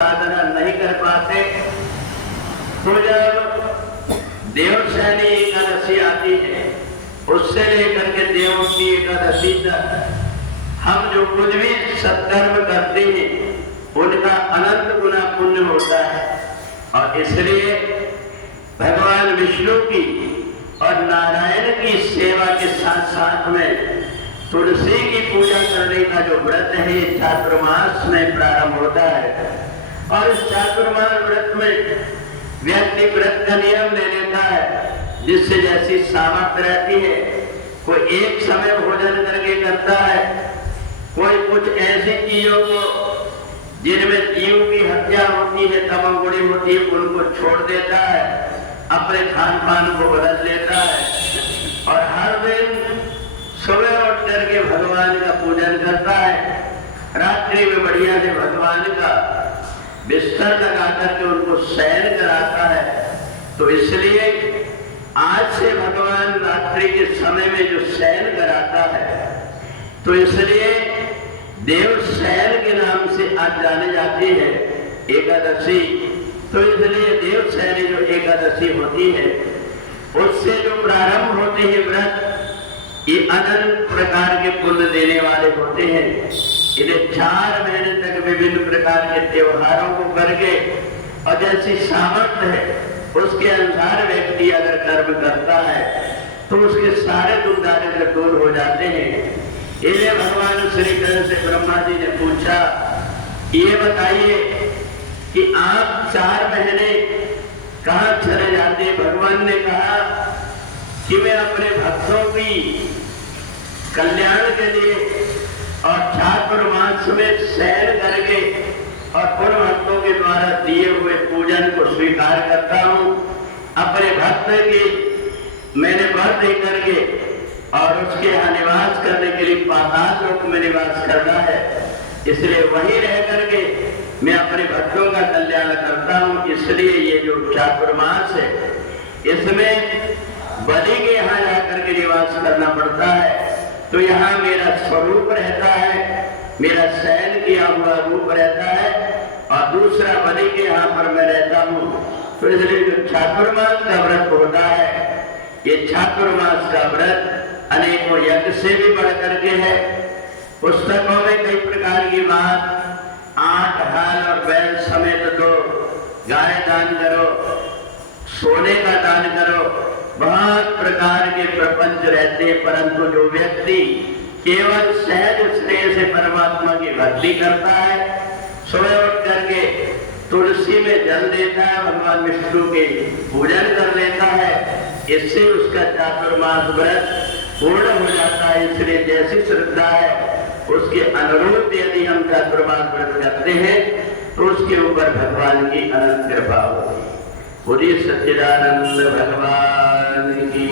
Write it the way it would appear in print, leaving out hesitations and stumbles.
साधना नहीं कर पाते तो जब देवशैनी एकादशी आती है उससे लेकर के देव की एकादशी तक हम जो कुछ भी सत्कर्म करते हैं उनका अनंत गुना पुण्य होता है। और इसलिए भगवान विष्णु की और नारायण की सेवा के साथ साथ में तुलसी की पूजा करने का जो व्रत है चातुर्मास में प्रारंभ होता है। और इस चातुर्मास व्रत में व्यक्ति व्रत का नियम ले लेता है जिससे जैसी सामर्थ्य रहती है। कोई एक समय भोजन करके करता है, कोई कुछ ऐसी चीजों को जिनमें जीव की हत्या होती है, तमोगुणी होती है, उनको छोड़ देता है, अपने खान पान को बदल लेता है और हर दिन सुबह उठ करके भगवान का पूजन करता है। रात्रि में बढ़िया से भगवान का बिस्तर लगा करके उनको शयन कराता है। तो इसलिए आज से भगवान रात्रि के समय में जो शयन कराता है तो इसलिए देव शयन के नाम से आज जाने जाती है एकादशी। तो इसलिए देव शयनी जो एकादशी होती है उससे जो प्रारंभ होते हैं व्रत ये अनंत प्रकार के पुण्य देने वाले होते हैं। इन्हें 4 महीने तक विभिन्न प्रकार के त्योहारों को करके और जैसी सामर्थ्य है उसके अनुसार व्यक्ति अगर कर्म करता है तो उसके सारे दुख दारिद्र दूर हो जाते हैं। इन्हें भगवान श्री कृष्ण से ब्रह्मा जी ने पूछा, ये बताइए कि आप 4 महीने कहाँ चले जाते? भगवान ने कहा कि मैं अपने भक्तों की कल्याण के लिए और चातुर्मास में शयन करके और उन भक्तों के द्वारा दिए हुए पूजन को स्वीकार करता हूँ। अपने भक्त की मैंने वर दे करके और उसके यहाँ निवास करने के लिए पाताल लोक में निवास करना है, इसलिए वहीं रह करके मैं अपने भक्तों का कल्याण करता हूँ। इसलिए ये जो चातुर्मास है इसमें बलि के यहाँ जाकर के निवास करना पड़ता है। तो यहाँ मेरा स्वरूप रहता है, मेरा शयन किया हुआ रूप रहता है और दूसरा बलि के यहाँ पर मैं रहता हूँ। तो इसलिए जो चातुर्मास का व्रत होता है ये चातुर्मास का व्रत अनेकों यज्ञ से भी बढ़ करके है। पुस्तकों में कई प्रकार की बात 8 हाल और बैल समेत 2 गाय दान करो, सोने का दान करो, बहुत प्रकार के प्रपंच रहते हैं। परंतु जो व्यक्ति केवल सहज स्नेह से परमात्मा की भक्ति करता है, सुबह उठ करके तुलसी में जल देता है, भगवान विष्णु के पूजन कर लेता है, इससे उसका चातुर्मास व्रत पूर्ण हो जाता है। इसलिए जैसी श्रद्धा है उसके अनुरूप यदि हम चातुर्मास व्रत करते हैं तो उसके ऊपर भगवान की अनंत कृपा होती है। पूरी सच्चिदानंद भगवान की